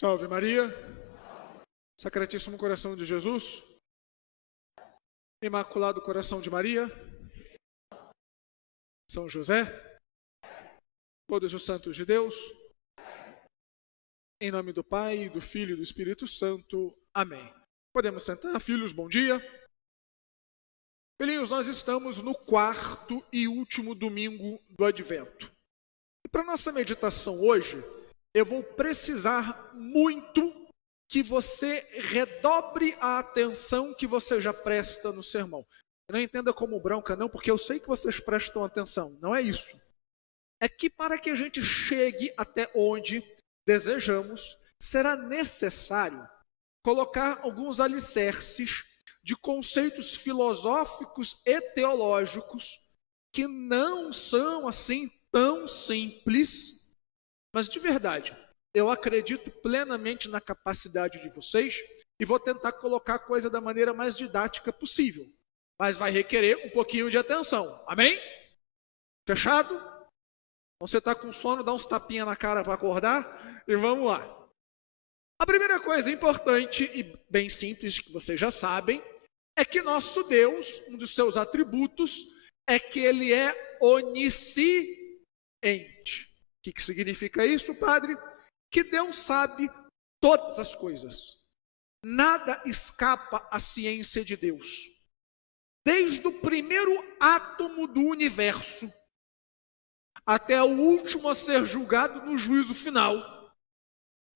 Salve Maria, Sacratíssimo Coração de Jesus, Imaculado Coração de Maria, São José, todos os santos de Deus, em nome do Pai, do Filho e do Espírito Santo. Amém. Podemos sentar, filhos, bom dia. Filhinhos, nós estamos no quarto e último domingo do Advento. E para nossa meditação hoje, eu vou precisar muito que você redobre a atenção que você já presta no sermão. Não entenda como bronca não, porque eu sei que vocês prestam atenção, não é isso. É que para que a gente chegue até onde desejamos, será necessário colocar alguns alicerces de conceitos filosóficos e teológicos que não são assim tão simples, mas de verdade, eu acredito plenamente na capacidade de vocês e vou tentar colocar a coisa da maneira mais didática possível, mas vai requerer um pouquinho de atenção, amém? Fechado? Você está com sono, dá uns tapinhas na cara para acordar e vamos lá. A primeira coisa importante e bem simples, que vocês já sabem, é que nosso Deus, um dos seus atributos, é que Ele é onisciente. O que significa isso, Padre? Que Deus sabe todas as coisas. Nada escapa à ciência de Deus. Desde o primeiro átomo do universo até o último a ser julgado no juízo final,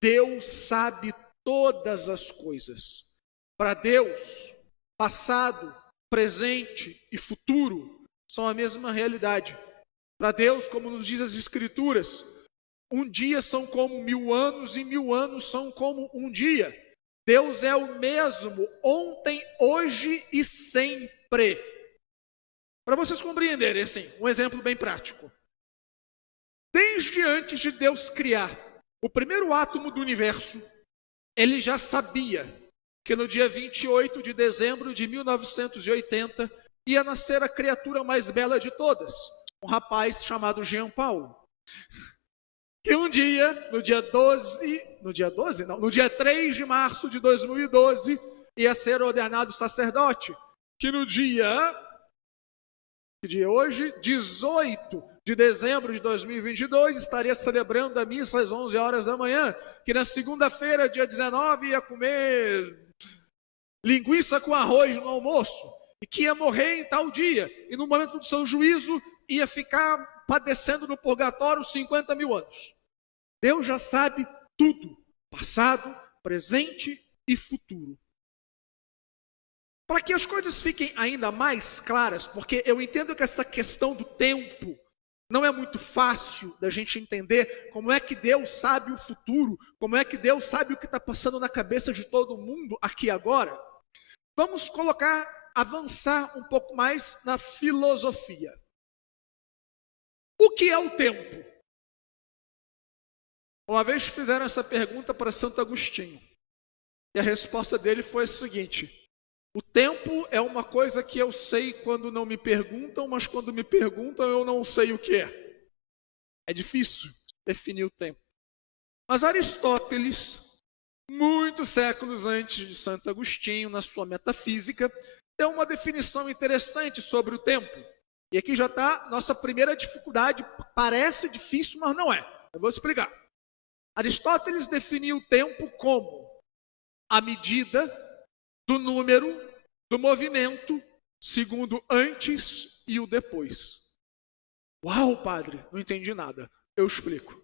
Deus sabe todas as coisas. Para Deus, passado, presente e futuro são a mesma realidade. Para Deus, como nos diz as Escrituras, um dia são como 1000 anos e 1000 anos são como um dia. Deus é o mesmo ontem, hoje e sempre. Para vocês compreenderem, assim, um exemplo bem prático. Desde antes de Deus criar o primeiro átomo do universo, Ele já sabia que no dia 28 de dezembro de 1980 ia nascer a criatura mais bela de todas, um rapaz chamado Jean Paulo, que um dia, no dia 3 de março de 2012, ia ser ordenado sacerdote, que no dia hoje, 18 de dezembro de 2022, estaria celebrando a missa às 11 horas da manhã, que na segunda-feira, dia 19, ia comer linguiça com arroz no almoço, e que ia morrer em tal dia, e no momento do seu juízo, ia ficar padecendo no purgatório 50 mil anos. Deus já sabe tudo, passado, presente e futuro. Para que as coisas fiquem ainda mais claras, porque eu entendo que essa questão do tempo não é muito fácil da gente entender como é que Deus sabe o futuro, como é que Deus sabe o que está passando na cabeça de todo mundo aqui agora. Vamos avançar um pouco mais na filosofia. O que é o tempo? Uma vez fizeram essa pergunta para Santo Agostinho, e a resposta dele foi a seguinte: o tempo é uma coisa que eu sei quando não me perguntam, mas quando me perguntam eu não sei o que é. É difícil definir o tempo. Mas Aristóteles, muitos séculos antes de Santo Agostinho, na sua metafísica, deu uma definição interessante sobre o tempo. E aqui já está nossa primeira dificuldade. Parece difícil, mas não é. Eu vou explicar. Aristóteles definiu o tempo como a medida do número do movimento segundo antes e o depois. Uau, padre, não entendi nada. Eu explico.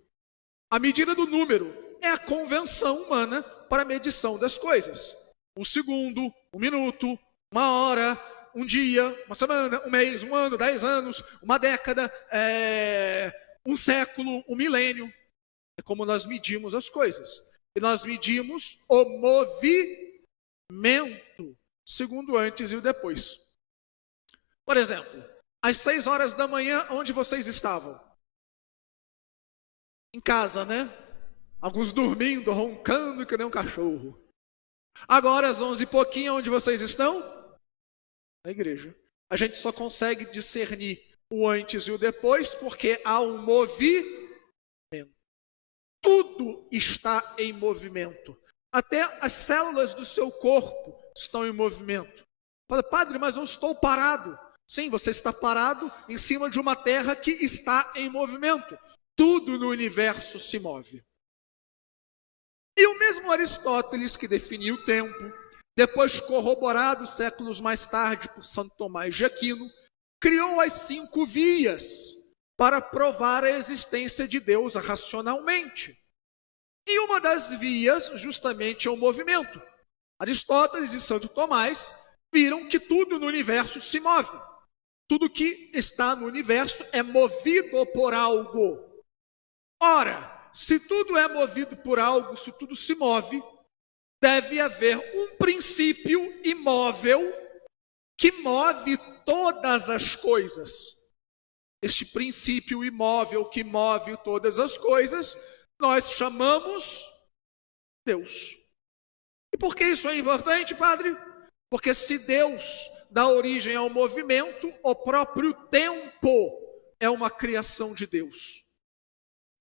A medida do número é a convenção humana para a medição das coisas. 1 segundo, 1 minuto, 1 hora, 1 dia, 1 semana, 1 mês, 1 ano, 10 anos, 1 década, 1 século, 1 milênio. É como nós medimos as coisas. E nós medimos o movimento segundo o antes e o depois. Por exemplo, às 6 horas da manhã, onde vocês estavam? Em casa, né? Alguns dormindo, roncando que nem um cachorro. Agora, às 11 e pouquinho, onde vocês estão? Na igreja. A gente só consegue discernir o antes e o depois porque há um movimento. tudo está em movimento. Até as células do seu corpo estão em movimento. Fala, padre, mas eu estou parado. Sim, você está parado em cima de uma terra que está em movimento. Tudo no universo se move. E o mesmo Aristóteles, que definiu o tempo, depois corroborado séculos mais tarde por Santo Tomás de Aquino, criou as 5 vias para provar a existência de Deus racionalmente. E uma das vias, justamente, é o movimento. Aristóteles e Santo Tomás viram que tudo no universo se move. Tudo que está no universo é movido por algo. Ora, se tudo é movido por algo, se tudo se move, deve haver um princípio imóvel que move todas as coisas. Este princípio imóvel que move todas as coisas, nós chamamos Deus. E por que isso é importante, padre? Porque se Deus dá origem ao movimento, o próprio tempo é uma criação de Deus.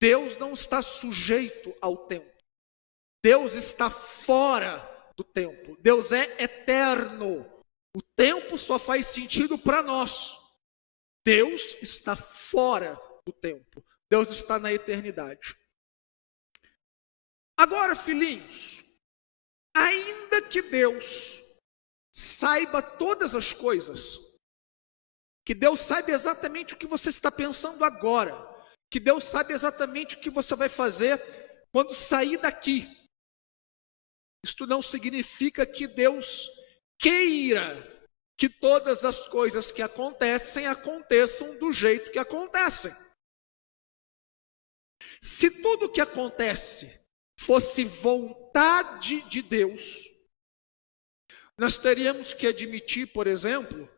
Deus não está sujeito ao tempo. Deus está fora do tempo. Deus é eterno. O tempo só faz sentido para nós. Deus está fora do tempo. Deus está na eternidade. Agora, filhinhos, ainda que Deus saiba todas as coisas, que Deus saiba exatamente o que você está pensando agora, que Deus sabe exatamente o que você vai fazer quando sair daqui. Isto não significa que Deus queira que todas as coisas que acontecem, aconteçam do jeito que acontecem. Se tudo que acontece fosse vontade de Deus, nós teríamos que admitir, por exemplo,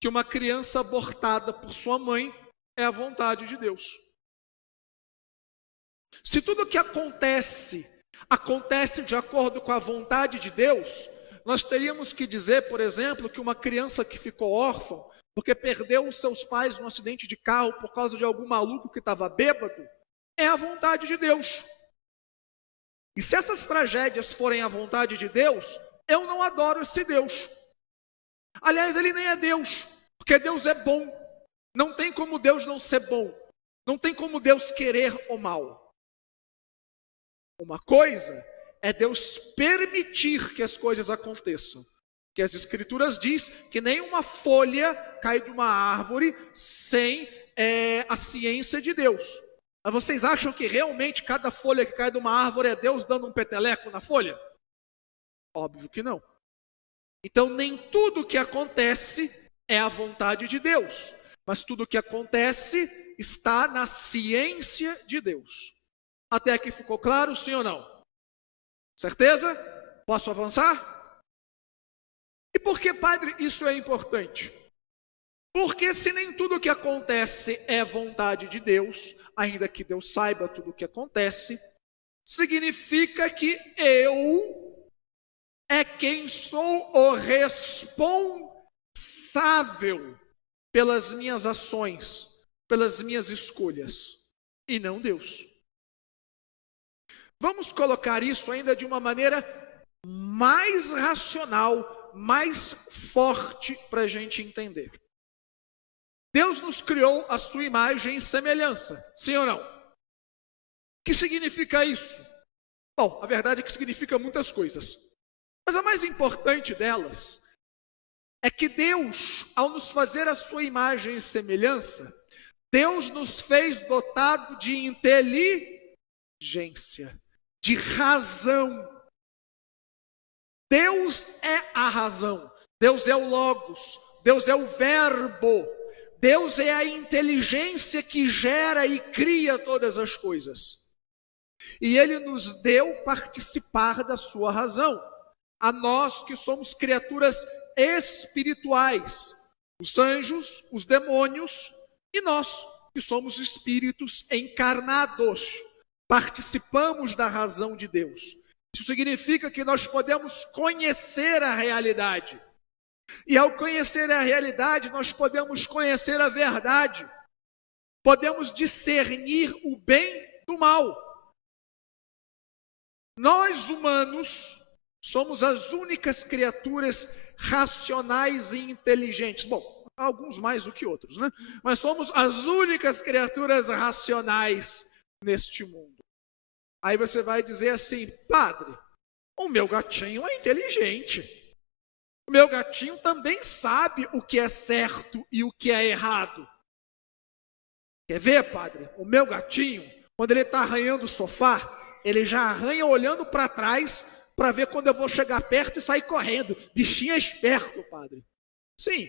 que uma criança abortada por sua mãe é a vontade de Deus. Se tudo que acontece de acordo com a vontade de Deus, nós teríamos que dizer, por exemplo, que uma criança que ficou órfã, porque perdeu os seus pais num acidente de carro por causa de algum maluco que estava bêbado, é a vontade de Deus. E se essas tragédias forem a vontade de Deus, eu não adoro esse Deus. Aliás, ele nem é Deus, porque Deus é bom. Não tem como Deus não ser bom. Não tem como Deus querer o mal. Uma coisa é Deus permitir que as coisas aconteçam. Que as Escrituras diz que nenhuma folha cai de uma árvore sem a ciência de Deus. Mas vocês acham que realmente cada folha que cai de uma árvore é Deus dando um peteleco na folha? Óbvio que não. Então nem tudo que acontece é a vontade de Deus, mas tudo que acontece está na ciência de Deus. Até aqui ficou claro, sim ou não? Certeza? Posso avançar? E por que, padre, isso é importante? Porque se nem tudo que acontece é vontade de Deus, ainda que Deus saiba tudo o que acontece, significa que eu é quem sou o responsável pelas minhas ações, pelas minhas escolhas, e não Deus. Vamos colocar isso ainda de uma maneira mais racional, mais forte para a gente entender. Deus nos criou a sua imagem e semelhança, sim ou não? O que significa isso? Bom, a verdade é que significa muitas coisas. Mas a mais importante delas é que Deus, ao nos fazer a sua imagem e semelhança, Deus nos fez dotado de inteligência, de razão. Deus é a razão, Deus é o Logos, Deus é o Verbo, Deus é a inteligência que gera e cria todas as coisas. E Ele nos deu participar da sua razão, a nós que somos criaturas espirituais, os anjos, os demônios e nós que somos espíritos encarnados. Participamos da razão de Deus. Isso significa que nós podemos conhecer a realidade. E ao conhecer a realidade, nós podemos conhecer a verdade. Podemos discernir o bem do mal. Nós, humanos, somos as únicas criaturas racionais e inteligentes. Bom, alguns mais do que outros, né? Mas somos as únicas criaturas racionais neste mundo. Aí você vai dizer assim: padre, o meu gatinho é inteligente. O meu gatinho também sabe o que é certo e o que é errado. Quer ver, padre? O meu gatinho, quando ele está arranhando o sofá, ele já arranha olhando para trás para ver quando eu vou chegar perto e sair correndo. Bichinho é esperto, padre. Sim,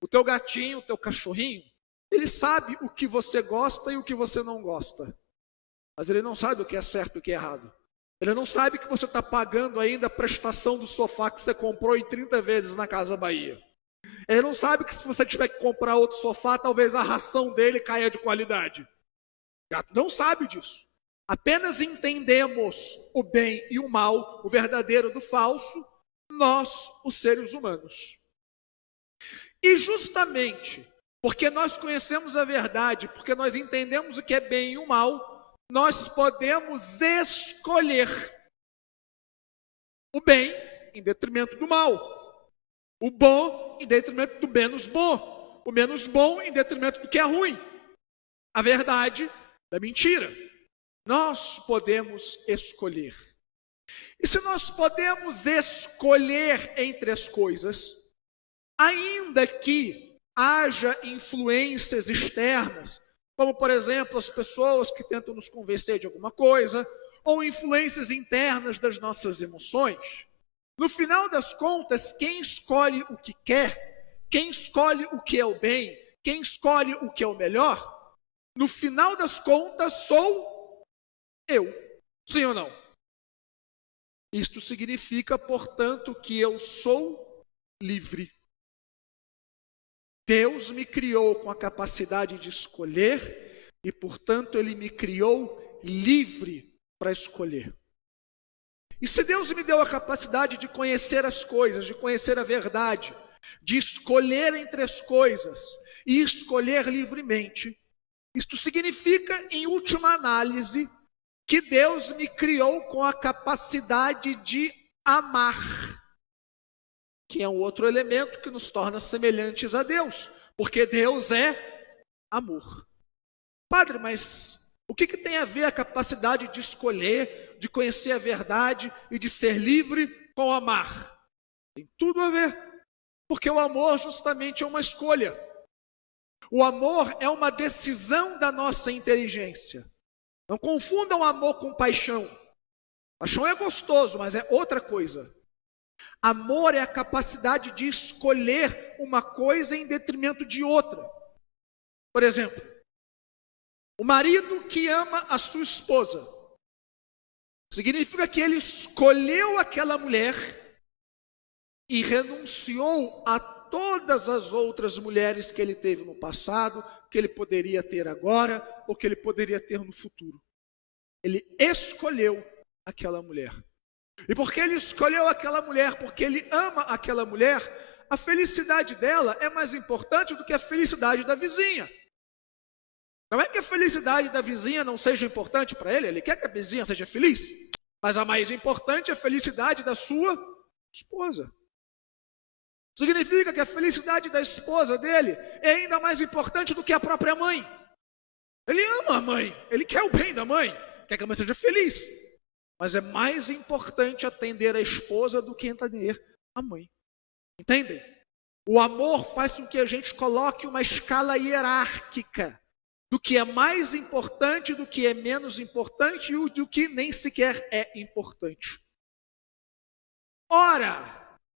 o teu gatinho, o teu cachorrinho, ele sabe o que você gosta e o que você não gosta. Mas ele não sabe o que é certo e o que é errado. Ele não sabe que você está pagando ainda a prestação do sofá que você comprou em 30 vezes na Casa Bahia. Ele não sabe que se você tiver que comprar outro sofá, talvez a ração dele caia de qualidade. O gato não sabe disso. Apenas entendemos o bem e o mal, o verdadeiro do falso, nós, os seres humanos. E justamente porque nós conhecemos a verdade, porque nós entendemos o que é bem e o mal, nós podemos escolher o bem em detrimento do mal, o bom em detrimento do menos bom, o menos bom em detrimento do que é ruim, a verdade da mentira. Nós podemos escolher. E se nós podemos escolher entre as coisas, ainda que haja influências externas, como, por exemplo, as pessoas que tentam nos convencer de alguma coisa, ou influências internas das nossas emoções, no final das contas, quem escolhe o que quer, quem escolhe o que é o bem, quem escolhe o que é o melhor, no final das contas sou eu. Sim ou não? Isto significa, portanto, que eu sou livre. Deus me criou com a capacidade de escolher e, portanto, Ele me criou livre para escolher. E se Deus me deu a capacidade de conhecer as coisas, de conhecer a verdade, de escolher entre as coisas e escolher livremente, isto significa, em última análise, que Deus me criou com a capacidade de amar, que é um outro elemento que nos torna semelhantes a Deus, porque Deus é amor. Padre, mas o que tem a ver a capacidade de escolher, de conhecer a verdade e de ser livre com amar? Tem tudo a ver, porque o amor justamente é uma escolha. O amor é uma decisão da nossa inteligência. Não confundam amor com paixão. Paixão é gostoso, mas é outra coisa. Amor é a capacidade de escolher uma coisa em detrimento de outra. Por exemplo, o marido que ama a sua esposa, significa que ele escolheu aquela mulher e renunciou a todas as outras mulheres que ele teve no passado, que ele poderia ter agora, ou que ele poderia ter no futuro. Ele escolheu aquela mulher. E porque ele escolheu aquela mulher, porque ele ama aquela mulher, a felicidade dela é mais importante do que a felicidade da vizinha. Não é que a felicidade da vizinha não seja importante para ele, ele quer que a vizinha seja feliz, mas a mais importante é a felicidade da sua esposa. Significa que a felicidade da esposa dele é ainda mais importante do que a própria mãe. Ele ama a mãe, ele quer o bem da mãe, quer que a mãe seja feliz. Mas é mais importante atender a esposa do que atender a mãe. Entendem? O amor faz com que a gente coloque uma escala hierárquica do que é mais importante, do que é menos importante e do que nem sequer é importante. Ora,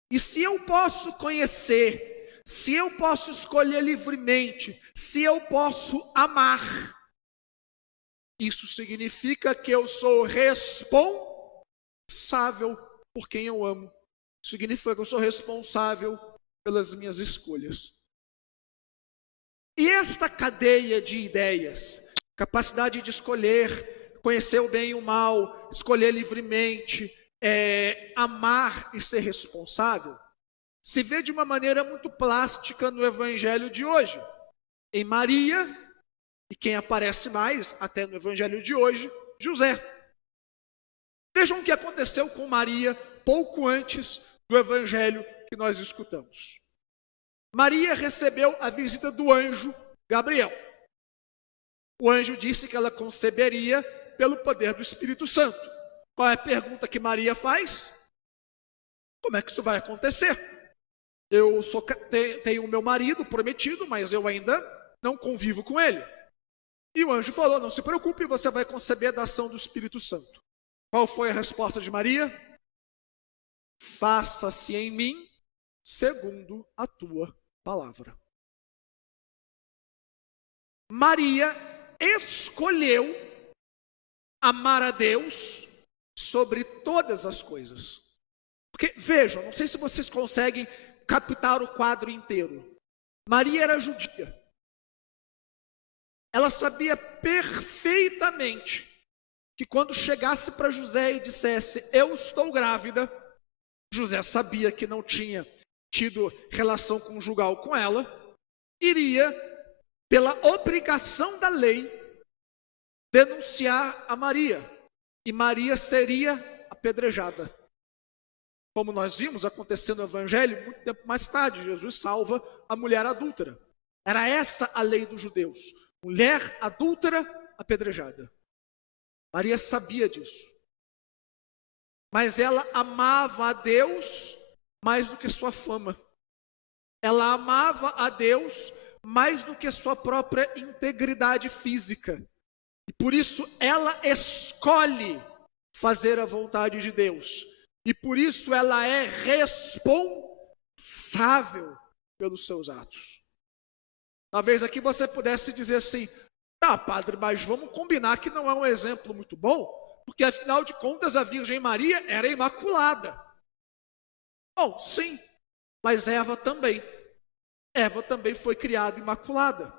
e se eu posso conhecer, se eu posso escolher livremente, se eu posso amar, isso significa que eu sou responsável por quem eu amo. Significa que eu sou responsável pelas minhas escolhas. E esta cadeia de ideias, capacidade de escolher, conhecer o bem e o mal, escolher livremente, amar e ser responsável, se vê de uma maneira muito plástica no evangelho de hoje. Em Maria, e quem aparece mais, até no evangelho de hoje, José. Vejam o que aconteceu com Maria pouco antes do evangelho que nós escutamos. Maria recebeu a visita do anjo Gabriel. O anjo disse que ela conceberia pelo poder do Espírito Santo. Qual é a pergunta que Maria faz? Como é que isso vai acontecer? Eu tenho o meu marido prometido, mas eu ainda não convivo com ele. E o anjo falou, não se preocupe, você vai conceber da ação do Espírito Santo. Qual foi a resposta de Maria? Faça-se em mim segundo a tua palavra. Maria escolheu amar a Deus sobre todas as coisas. Porque, vejam, não sei se vocês conseguem captar o quadro inteiro. Maria era judia. Ela sabia perfeitamente que quando chegasse para José e dissesse, eu estou grávida, José sabia que não tinha tido relação conjugal com ela, iria, pela obrigação da lei, denunciar a Maria. E Maria seria apedrejada. Como nós vimos acontecer no Evangelho, muito tempo mais tarde, Jesus salva a mulher adúltera. Era essa a lei dos judeus. Mulher adúltera, apedrejada. Maria sabia disso. Mas ela amava a Deus mais do que sua fama. Ela amava a Deus mais do que sua própria integridade física. E por isso ela escolhe fazer a vontade de Deus. E por isso ela é responsável pelos seus atos. Talvez aqui você pudesse dizer assim, tá, padre, mas vamos combinar que não é um exemplo muito bom, porque afinal de contas a Virgem Maria era imaculada. Bom, sim, mas Eva também. Eva também foi criada imaculada.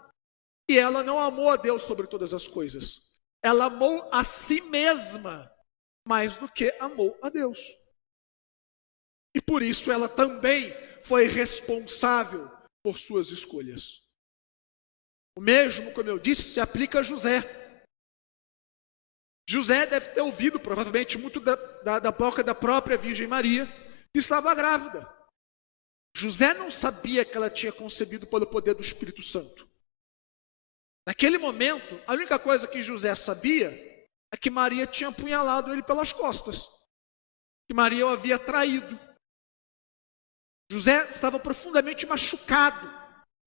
E ela não amou a Deus sobre todas as coisas. Ela amou a si mesma mais do que amou a Deus. E por isso ela também foi responsável por suas escolhas. O mesmo, como eu disse, se aplica a José. José deve ter ouvido, provavelmente, muito da boca da própria Virgem Maria, que estava grávida. José não sabia que ela tinha concebido pelo poder do Espírito Santo. Naquele momento, a única coisa que José sabia é que Maria tinha apunhalado ele pelas costas. Que Maria o havia traído. José estava profundamente machucado,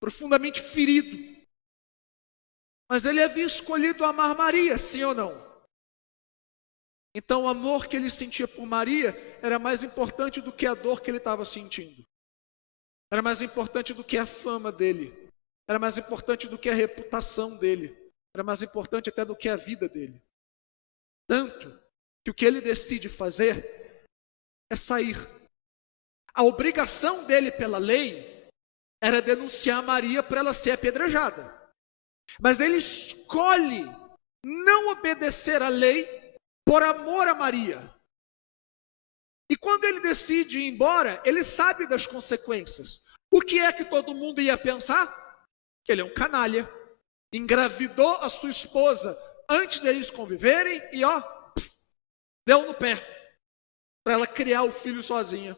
profundamente ferido. Mas ele havia escolhido amar Maria, sim ou não? Então o amor que ele sentia por Maria era mais importante do que a dor que ele estava sentindo. Era mais importante do que a fama dele. Era mais importante do que a reputação dele. Era mais importante até do que a vida dele. Tanto que o que ele decide fazer é sair. A obrigação dele pela lei era denunciar Maria para ela ser apedrejada. Mas ele escolhe não obedecer à lei por amor a Maria. E quando ele decide ir embora, ele sabe das consequências. O que é que todo mundo ia pensar? Que ele é um canalha. Engravidou a sua esposa antes deles conviverem e deu no pé para ela criar o filho sozinha.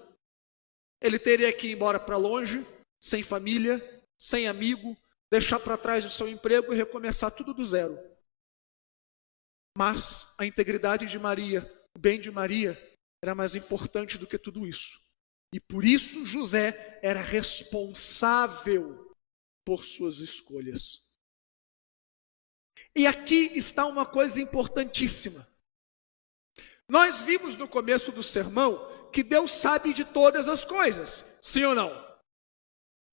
Ele teria que ir embora para longe, sem família, sem amigo, deixar para trás o seu emprego e recomeçar tudo do zero. Mas a integridade de Maria, o bem de Maria, era mais importante do que tudo isso. E por isso José era responsável por suas escolhas. E aqui está uma coisa importantíssima. Nós vimos no começo do sermão que Deus sabe de todas as coisas, sim ou não?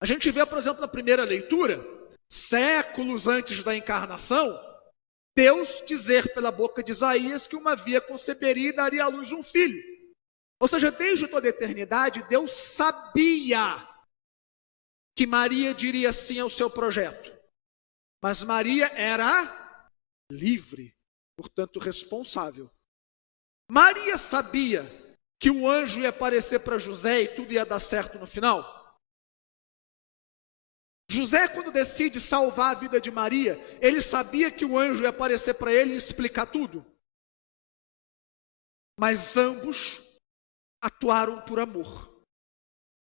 A gente vê, por exemplo, na primeira leitura, séculos antes da encarnação, Deus dizer pela boca de Isaías que uma via conceberia e daria à luz um filho. Ou seja, desde toda a eternidade, Deus sabia que Maria diria sim ao seu projeto. Mas Maria era livre, portanto responsável. Maria sabia que o anjo ia aparecer para José e tudo ia dar certo no final. José, quando decide salvar a vida de Maria, ele sabia que o anjo ia aparecer para ele e explicar tudo. mas ambos atuaram por amor.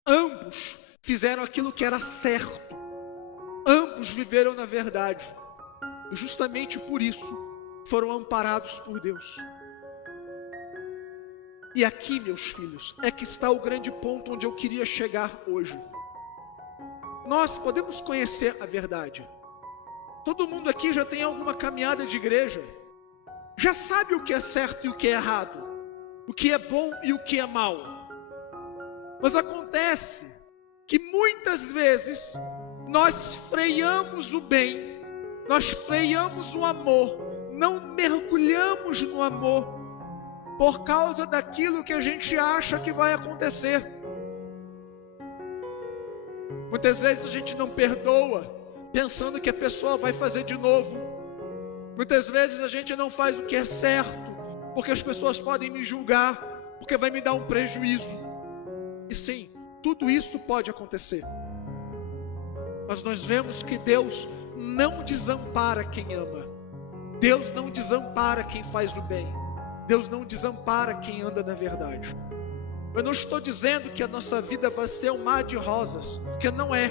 Ambos fizeram aquilo que era certo. Ambos viveram na verdade. E justamente por isso foram amparados por Deus. E aqui, meus filhos, é que está o grande ponto onde eu queria chegar hoje. Nós podemos conhecer a verdade. Todo mundo aqui já tem alguma caminhada de igreja. Já sabe o que é certo e o que é errado. O que é bom e o que é mal. Mas acontece que muitas vezes nós freamos o bem, nós freamos o amor, não mergulhamos no amor, por causa daquilo que a gente acha que vai acontecer. Muitas vezes a gente não perdoa, pensando que a pessoa vai fazer de novo. Muitas vezes a gente não faz o que é certo, porque as pessoas podem me julgar, porque vai me dar um prejuízo. E sim, tudo isso pode acontecer. Mas nós vemos que Deus não desampara quem ama. Deus não desampara quem faz o bem. Deus não desampara quem anda na verdade. Eu não estou dizendo que a nossa vida vai ser um mar de rosas, porque não é.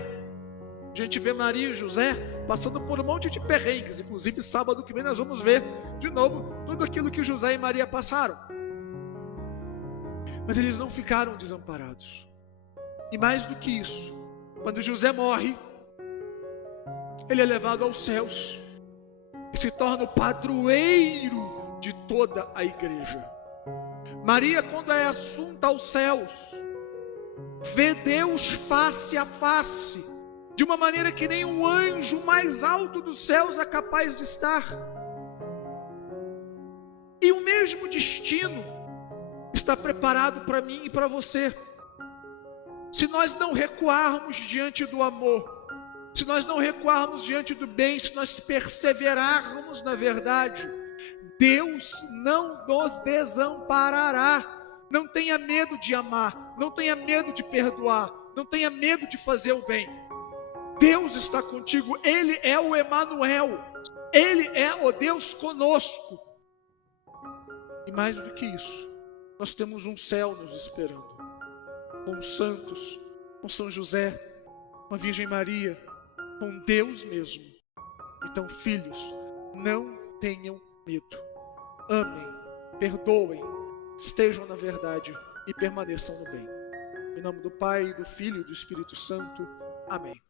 A gente vê Maria e José passando por um monte de perrengues. Inclusive sábado que vem nós vamos ver de novo tudo aquilo que José e Maria passaram. Mas eles não ficaram desamparados. E mais do que isso, quando José morre, ele é levado aos céus e se torna o padroeiro de toda a igreja. Maria, quando é assunta aos céus, vê Deus face a face, de uma maneira que nem um anjo mais alto dos céus é capaz de estar. E o mesmo destino está preparado para mim e para você. Se nós não recuarmos diante do amor, se nós não recuarmos diante do bem, se nós perseverarmos na verdade, Deus não nos desamparará. Não tenha medo de amar, não tenha medo de perdoar, não tenha medo de fazer o bem. Deus está contigo, Ele é o Emanuel, Ele é o Deus conosco. E mais do que isso, nós temos um céu nos esperando, com os santos, com São José, com a Virgem Maria, com Deus mesmo. Então, filhos, não tenham medo. Amem, perdoem, estejam na verdade e permaneçam no bem. Em nome do Pai, do Filho e do Espírito Santo. Amém.